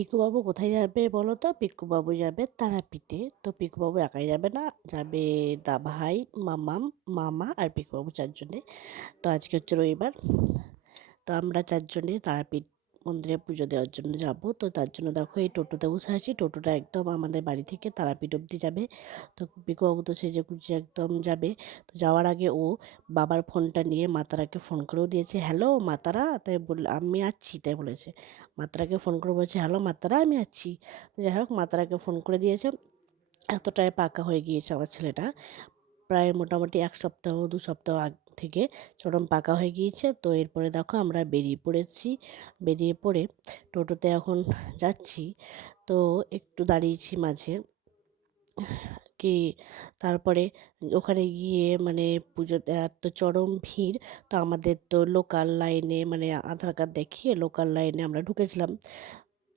পিকুবাবু কোথায় যাবে বলো তো? পিকুবাবু যাবে তারাপীঠে। তো পিকুবাবু একাই যাবে না, যাবে ভাই, মামাম, মামা আর পিকুবাবু চারজনে। তো আজকে হচ্ছে রবিবার। তো আমরা চারজনে তারাপীঠ মন্দিরে পুজো দেওয়ার জন্য যাব। তো তার জন্য দেখো এই টোটোতে বসে আছি। টোটোটা একদম আমাদের বাড়ি থেকে তারাপীঠ অবধি যাবে। তো পিকুবাবু তো সেজে গুজে একদম যাবে। তো যাওয়ার আগে ও বাবার ফোনটা নিয়ে মাতারাকে ফোন করেও দিয়েছে, হ্যালো মাতারা, তাই বল আমি আছি, তাই বলেছে। মাতারাকে ফোন করে বলছে, হ্যালো মাতারা আমি আছি। তো যাই হোক মাতারাকে ফোন করে দিয়েছে। এতটাই পাকা হয়ে গিয়েছে আমার ছেলেটা, প্রায় মোটামুটি 1 সপ্তাহ 2 সপ্তাহ আগ থেকে চরম পাকা হয়ে গিয়েছে। তো এরপরে দেখো আমরা বেরিয়ে পড়েছি। বেরিয়ে পড়ে টোটোতে এখন যাচ্ছি। তো একটু দাঁড়িয়েছি মাঝে কি, তারপরে ওখানে গিয়ে মানে পুজোতে এত চরম ভিড়। তো আমাদের তো লোকাল লাইনে মানে আধার কার্ড দেখিয়ে লোকাল লাইনে আমরা ঢুকেছিলাম,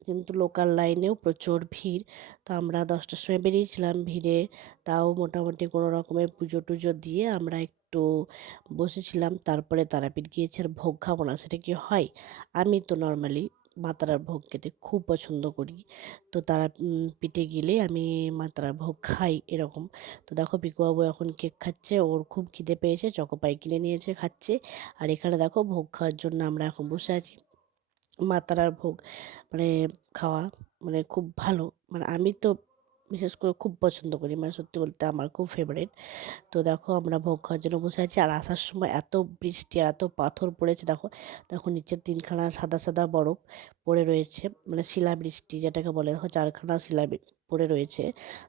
কিন্তু লোকাল লাইনেও প্রচুর ভিড়। তো আমরা 10টার সময় বেরিয়েছিলাম, ভিড়ে তাও মোটামুটি কোনো রকমের পুজো টুজো দিয়ে আমরা একটু বসেছিলাম। তারপরে তারাপীঠ গিয়েছি। আর ভোগ খাবো না সেটা কি হয়? আমি তো নর্মালি মা তারার ভোগ খেতে খুব পছন্দ করি। তো তারা পিঠে গেলে আমি মা তারার ভোগ খাই এরকম। তো দেখো পিকুবাবু এখন কেক খাচ্ছে, ওর খুব খিদে পেয়েছে, চকোপাই কিনে নিয়েছে, খাচ্ছে। আর এখানে দেখো ভোগ খাওয়ার জন্য আমরা এখন বসে আছি। মা তারার ভোগ মানে খাওয়া মানে খুব ভালো, মানে আমি তো বিশেষ করে খুব পছন্দ করি, মানে সত্যি বলতে আমার খুব ফেভারিট। তো দেখো আমরা ভোগ খাওয়ার জন্য বসে আছি। আর আসার সময় এত বৃষ্টি আর এত পাথর পড়েছে, দেখো দেখো নিচের 3খানা সাদা সাদা বরফ পড়ে রয়েছে, মানে শিলাবৃষ্টি যেটাকে বলে, দেখো 4খানা শিলা পড়ে রয়েছে।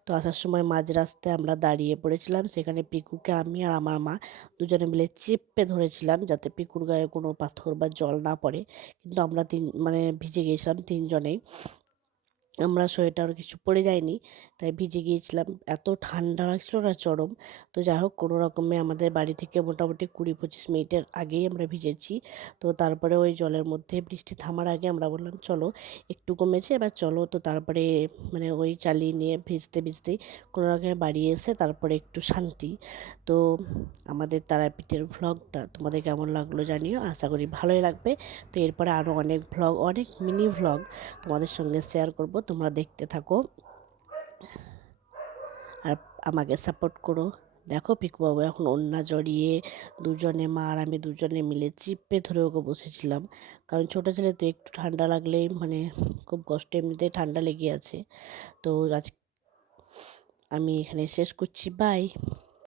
তো আসার সময় মাঝ রাস্তায় আমরা দাঁড়িয়ে পড়েছিলাম, সেখানে পিকুকে আমি আর আমার মা দুজনে মিলে চেপে ধরেছিলাম যাতে পিকুর গায়ে কোনো পাথর বা জল না পড়ে। কিন্তু আমরা মানে ভিজে গিয়েছিলাম তিনজনেই, আমরা সোয়েটার কিছু পরে যাইনি, তাই ভিজে গিয়েছিলাম, এত ঠান্ডা লাগছিল না চরম। তো যাই হোক কোনো রকমে আমাদের বাড়ি থেকে মোটামুটি 20-25 মিনিটের আগেই আমরা ভিজেছি। তো তারপরে ওই জলের মধ্যে বৃষ্টি থামার আগে আমরা বললাম চলো একটু কমেছে এবার চলো। তো তারপরে মানে ওই চালিয়ে নিয়ে ভিজতে ভিজতেই কোনো রকমে বাড়ি এসে তারপরে একটু শান্তি। তো আমাদের তারাপীঠের ভ্লগটা তোমাদের কেমন লাগলো জানিও, আশা করি ভালোই লাগবে। তো এরপরে আরও অনেক ভ্লগ, অনেক মিনি ভ্লগ তোমাদের সঙ্গে শেয়ার করব, তোমরা দেখতে থাকো আর আমাকে সাপোর্ট করো। দেখো পিকুবাবু এখন ওড়না জড়িয়ে দুজনে, মা আর আমি দুজনে মিলে চিপে ধরে ওকে বসেছিলাম, কারণ ছোটো ছেলে তো একটু ঠান্ডা লাগলেই মানে খুব কষ্ট, এমনিতেই ঠান্ডা লেগে আছে। তো আজ আমি এখানে শেষ করছি, বাই।